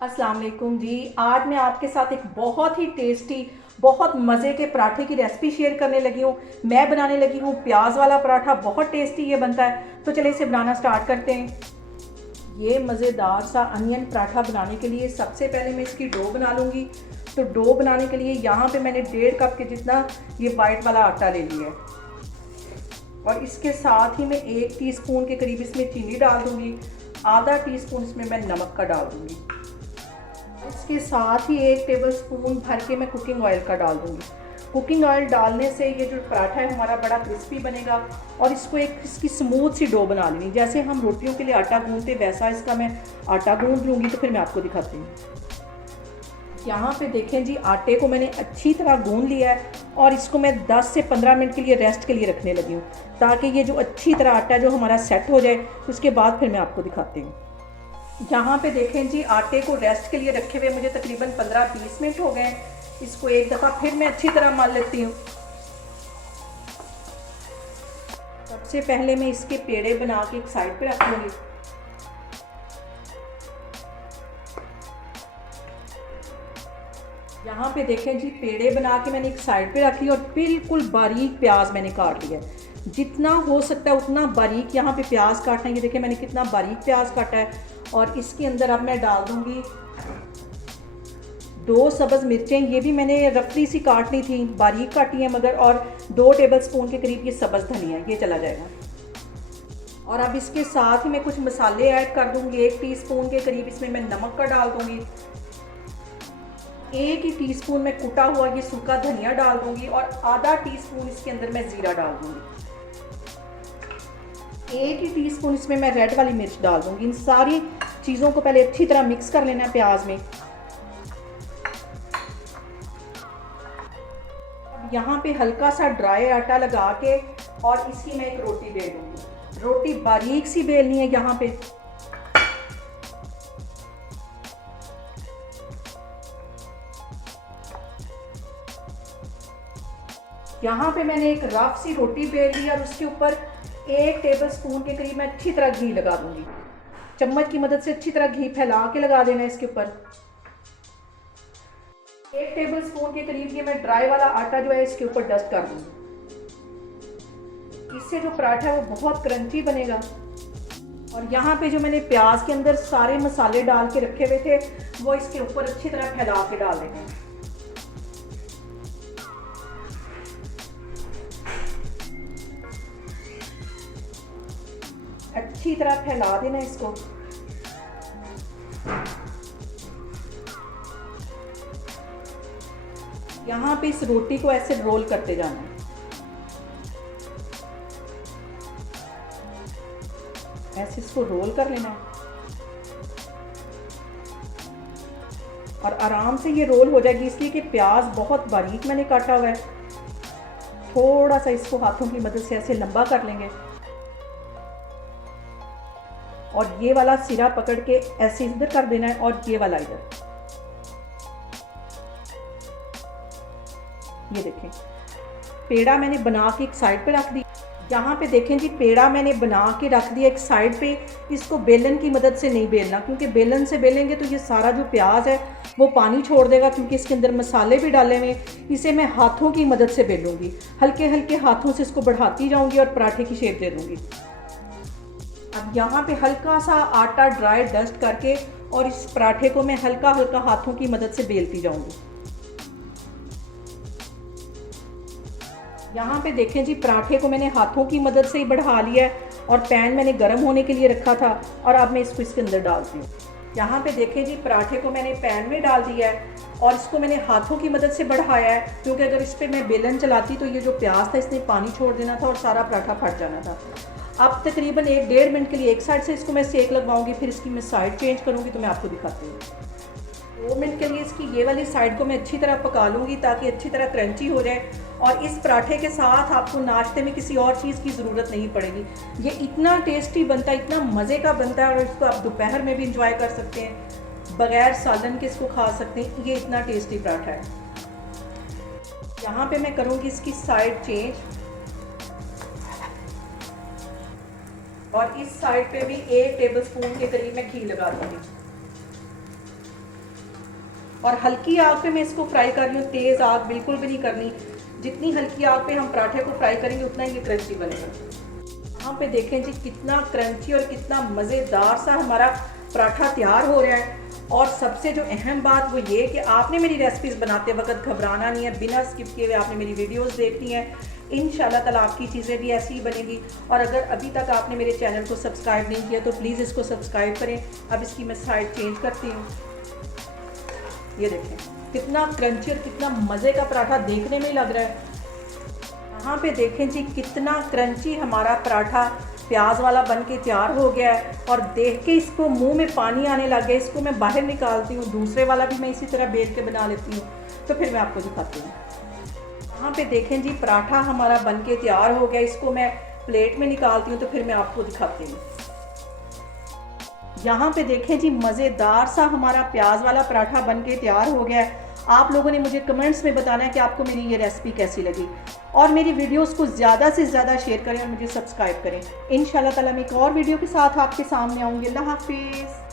अस्सलाम वालेकुम जी। आज मैं आपके साथ एक बहुत ही टेस्टी, बहुत मज़े के पराठे की रेसिपी शेयर करने लगी हूँ। मैं बनाने लगी हूँ प्याज वाला पराठा। बहुत टेस्टी ये बनता है, तो चलिए इसे बनाना स्टार्ट करते हैं। ये मज़ेदार सा अनियन पराठा बनाने के लिए सबसे पहले मैं इसकी डो बना लूँगी। तो डो बनाने के लिए यहाँ पे मैंने 1.5 कप के जितना ये वाइट वाला आटा ले लिया है, और इसके साथ ही मैं 1 टीस्पून के करीब इसमें चीनी डाल दूँगी। आधा टीस्पून इसमें मैं नमक का डाल दूँगी। इसके साथ ही 1 टेबलस्पून भर के मैं कुकिंग ऑयल का डाल दूँगी। कुकिंग ऑयल डालने से ये जो पराठा है हमारा बड़ा क्रिस्पी बनेगा, और इसको एक इसकी स्मूथ सी डो बना लेनी। जैसे हम रोटियों के लिए आटा गूंथते वैसा इसका मैं आटा गूंथ लूँगी। तो फिर मैं आपको दिखाती हूँ। यहाँ पे देखें जी, आटे को मैंने अच्छी तरह गूंथ लिया है, और इसको मैं 10 से 15 मिनट के लिए रेस्ट के लिए रखने लगी हूँ, ताकि ये जो अच्छी तरह आटा जो हमारा सेट हो जाए। उसके बाद फिर मैं आपको दिखाती हूँ। यहाँ पे देखें जी, आटे को रेस्ट के लिए रखे हुए मुझे तकरीबन 15-20 मिनट हो गए। इसको एक दफ़ा फिर मैं अच्छी तरह मल लेती हूँ। सबसे पहले मैं इसके पेड़े बना के एक साइड पे रख लूँगी। यहाँ पे देखें जी, पेड़े बना के मैंने एक साइड पे रख लिया, और बिल्कुल बारीक प्याज मैंने काट लिया। जितना हो सकता है उतना बारीक यहाँ पे प्याज काटना है। ये देखें मैंने कितना बारीक प्याज काटा है। और इसके अंदर अब मैं डाल दूँगी 2 सब्ज़ मिर्चें। ये भी मैंने रफली सी काटनी थी, बारीक काटी है मगर। और 2 टेबलस्पून के करीब ये सब्ज़ धनिया, ये चला जाएगा। और अब इसके साथ ही मैं कुछ मसाले ऐड कर दूँगी। 1 टीस्पून के करीब इसमें मैं नमक का डाल दूँगी। 1 ही टीस्पून में कुटा हुआ ये सूखा धनिया डाल दूँगी, और आधा टीस्पून इसके अंदर मैं ज़ीरा डाल दूँगी। 1 ही टीस्पून इसमें मैं रेड वाली मिर्च डाल दूँगी। इन सारी चीज़ों को पहले अच्छी तरह मिक्स कर लेना है प्याज में। अब यहाँ पे हल्का सा ड्राई आटा लगा के, और इसकी मैं एक रोटी बेल लूँगी। रोटी बारीक सी बेलनी है यहाँ पे। यहाँ पे मैंने एक रफ सी रोटी बेल ली, और उसके ऊपर 1 टेबलस्पून के करीब मैं अच्छी तरह घी लगा दूंगी। चम्मच की मदद से अच्छी तरह घी फैला के लगा देना है इसके ऊपर। 1 टेबलस्पून के करीब ये मैं ड्राई वाला आटा जो है इसके ऊपर डस्ट कर दूंगी। इससे जो पराठा है वो बहुत क्रंची बनेगा। और यहाँ पे जो मैंने प्याज के अंदर सारे मसाले डाल के रखे हुए थे, वो इसके ऊपर अच्छी तरह फैला के डाल देंगे। अच्छी तरह फैला देना इसको। यहाँ पे इस रोटी को ऐसे रोल करते जाना है। ऐसे इसको रोल कर लेना है, और आराम से ये रोल हो जाएगी, इसलिए कि प्याज बहुत बारीक मैंने काटा हुआ है। थोड़ा सा इसको हाथों की मदद से ऐसे लंबा कर लेंगे, और ये वाला सिरा पकड़ के ऐसे इधर कर देना है, और ये वाला इधर। ये देखें, पेड़ा मैंने बना के एक साइड पे रख दी। यहाँ पे देखें जी, पेड़ा मैंने बना के रख दिया एक साइड पे। इसको बेलन की मदद से नहीं बेलना, क्योंकि बेलन से बेलेंगे तो ये सारा जो प्याज है वो पानी छोड़ देगा, क्योंकि इसके अंदर मसाले भी डाले हुए। इसे मैं हाथों की मदद से बेलूँगी। हल्के हल्के हाथों से इसको बढ़ाती जाऊँगी, और पराठे की शेप दे दूँगी। अब यहाँ पे हल्का सा आटा ड्राई डस्ट करके, और इस पराठे को मैं हल्का हल्का हाथों की मदद से बेलती जाऊँगी। यहाँ पे देखें जी, पराठे को मैंने हाथों की मदद से ही बढ़ा लिया है, और पैन मैंने गर्म होने के लिए रखा था, और अब मैं इसको इसके अंदर डालती हूँ। यहाँ पे देखें जी, पराठे को मैंने पैन में डाल दिया है, और इसको मैंने हाथों की मदद से बढ़ाया है, क्योंकि अगर इस पर मैं बेलन चलाती तो ये जो प्याज था इसने पानी छोड़ देना था, और सारा पराठा फट जाना था। अब तकरीबन 1-1.5 मिनट के लिए एक साइड से इसको मैं सेक लगवाऊंगी, फिर इसकी मैं साइड चेंज करूँगी, तो मैं आपको दिखाती हूँ। 2 मिनट के लिए इसकी ये वाली साइड को मैं अच्छी तरह पका लूँगी, ताकि अच्छी तरह क्रंची हो जाए। और इस पराठे के साथ आपको नाश्ते में किसी और चीज़ की ज़रूरत नहीं पड़ेगी। ये इतना टेस्टी बनता है, इतना मज़े का बनता है, और इसको आप दोपहर में भी इंजॉय कर सकते हैं, बग़ैर सालन के इसको खा सकते हैं। ये इतना टेस्टी पराठा है। यहाँ पे मैं करूँगी इसकी साइड चेंज, और इस साइड पे भी 1 टेबलस्पून के करीब मैं घी लगा दूँगी। और हल्की आग पे मैं इसको फ्राई कर रही हूँ, तेज़ आग बिल्कुल भी नहीं करनी। जितनी हल्की आग पे हम पराठे को फ्राई करेंगे उतना ही ये क्रंची बनेगा। यहाँ पे देखें जी कितना क्रंची और कितना मज़ेदार सा हमारा पराठा तैयार हो रहा है। और सबसे जो अहम बात वो ये कि आपने मेरी रेसिपीज़ बनाते वक्त घबराना नहीं है, बिना स्किप किए हुए आपने मेरी वीडियोस देखनी है। इंशाल्लाह ताला आपकी चीज़ें भी ऐसी ही बनेगी। और अगर अभी तक आपने मेरे चैनल को सब्सक्राइब नहीं किया तो प्लीज़ इसको सब्सक्राइब करें। अब इसकी मैं साइड चेंज करती हूँ। ये देखें कितना क्रंची और कितना मज़े का पराठा देखने में ही लग रहा है। यहाँ पे देखें जी कितना क्रंची हमारा पराठा प्याज वाला बन के तैयार हो गया है। और देख के इसको मुंह में पानी आने लग गया। इसको मैं बाहर निकालती हूँ, दूसरे वाला भी मैं इसी तरह बेल के बना लेती हूँ, तो फिर मैं आपको दिखाती हूँ। यहाँ पे देखें जी पराठा हमारा बन के तैयार हो गया। इसको मैं प्लेट में निकालती हूँ तो फिर मैं आपको दिखाती हूँ। यहाँ पे देखें जी मज़ेदार सा हमारा प्याज वाला पराठा बन के तैयार हो गया है। आप लोगों ने मुझे कमेंट्स में बताना है कि आपको मेरी ये रेसिपी कैसी लगी। और मेरी वीडियोस को ज़्यादा से ज़्यादा शेयर करें और मुझे सब्सक्राइब करें। इंशाल्लाह ताला मैं एक और वीडियो के साथ आपके सामने आऊँगी। अल्लाह हाफिज़।